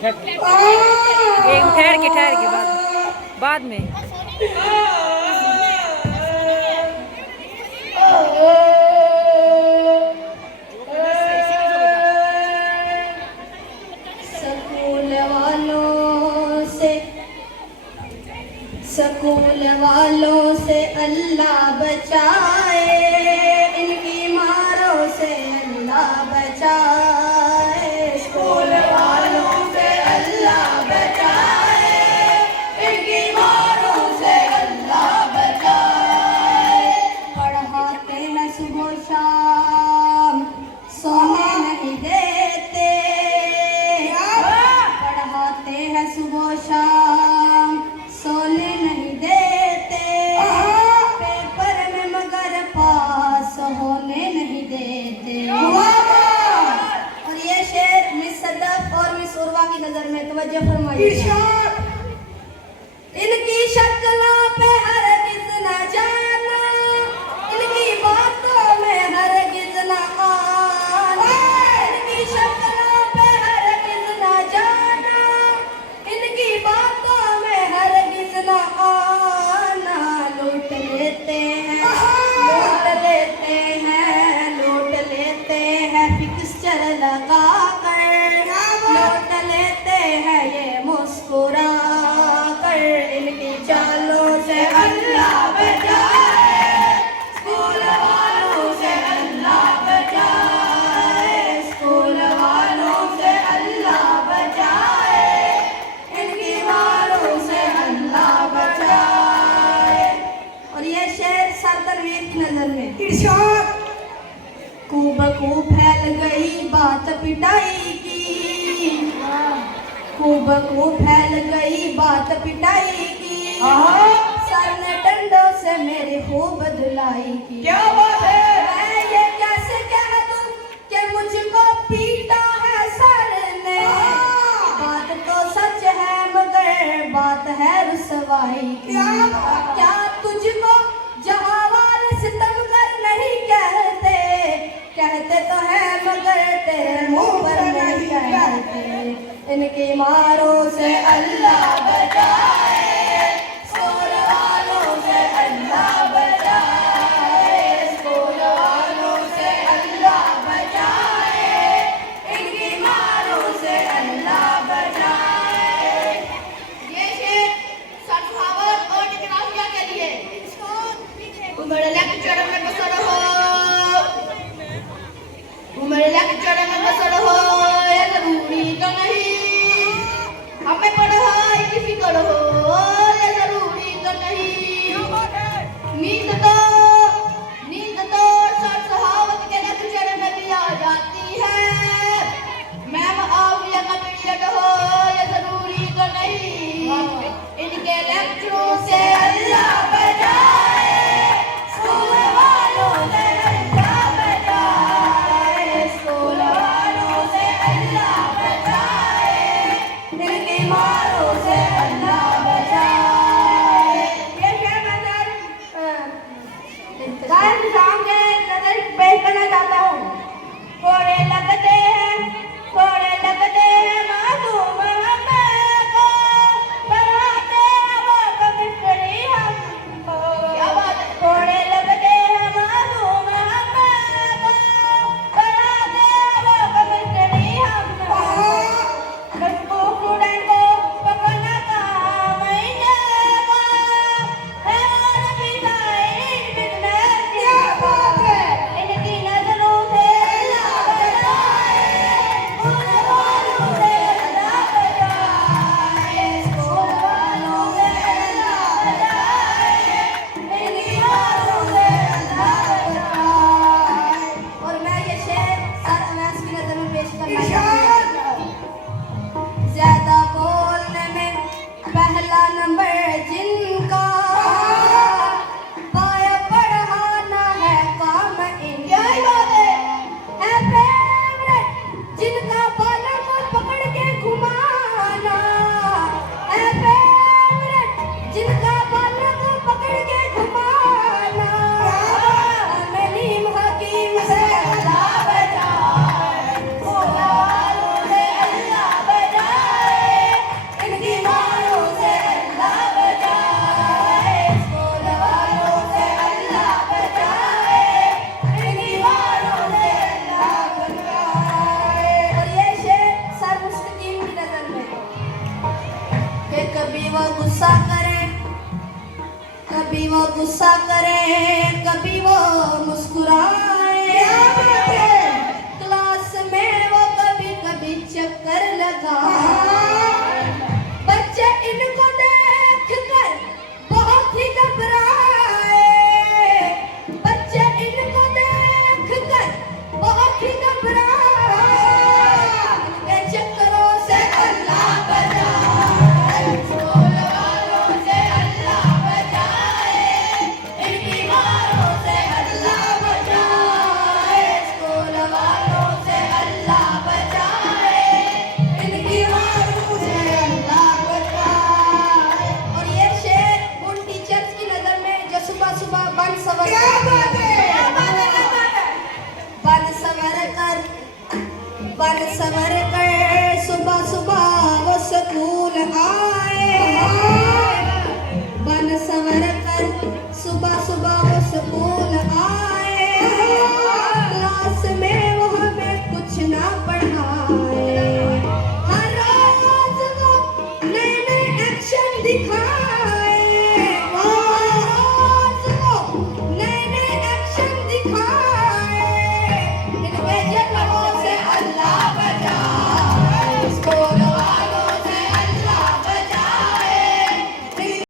एक ठहर के बाद में स्कूल वालों से अल्लाह बचाए, इनकी मारों से अल्लाह बचाए। स्कूल वालों से अल्लाह बचाए, इनकी मारों से अल्लाह बचाए। पढ़ाते हैं सुबह शाम, सोने नहीं देते। पढ़ाते हैं सुबह शाम, सोने नहीं देते। पेपर में मगर पास होने नहीं देते। और ये शेर मिस सदफ और मिस उर्वा की नजर में तवज्जो फरमाइए। इनकी शक्लों पे हरगिज़ न जाना, इनकी बातों में हरगिज़ न आना। इनकी शक्लों पे हरगिज़ न जाना, इनकी बातों में हरगिज़ न आना। लूट लेते हैं, लूट लेते हैं, लूट लेते हैं फिक्सचर लगा कर। लूट लेते हैं ये मुस्कुरा कर। इनकी चालों से अल्लाह बचाए, स्कूल वालों से अल्लाह बचाए। स्कूल वालों से अल्लाह बचाए, इनकी मारों से अल्लाह बचाए। और ये शेर सर तनवीर की नजर में। खूब खूब फैल गई बात पिटाई की, खूब खूब फैल गई बात पिटाई की। सर ने डंडों से मेरी खूब धुलाई की। क्या बात है? मैं ये कैसे कह दूं कि मुझको पीटा है सर ने। बात तो सच है मगर बात है रुसवाई की। क्या तुझको जहां वाले सितमगर नहीं कहते? कहते तो है मगर तेरे मुंह पर नहीं कहते। इनकी मारों से अल्लाह बचाए, स्कूल वालों से अल्लाह बचाए। स्कूल वालों से अल्लाह बचाए, इनकी मारों से अल्लाह बचाए। ये शेर सखावत और जिग्राफिया के लिए। उमर लेक्चर में बसर हो, उमर लेक्चर में बसर हो, ये जरूरी तो नहीं हमें पढ़ाई की फिक्र हो। गुस्सा करें कभी वो मुस्कुराए, क्लास में वो कभी कभी चक्कर लगाए। बच्चे इनको देख कर बहुत ही घबराए, बच्चे इनको देख कर बहुत ही घबराए। इनके चक्करों से अल्लाह बचाए, स्कूल वालों से अल्लाह बचाए, इनकी मारों से अल्लाह बचाए, स्कूल वालों से अल्लाह बचाए, इनकी मारों से अल्लाह बचाए। और ये शेर उन टीचर्स की नजर में जो सुबह सुबह बन सवर सुबह सुबह वो स्कूल आए, बन सवर कर सुबह सुबह वो स्कूल आए।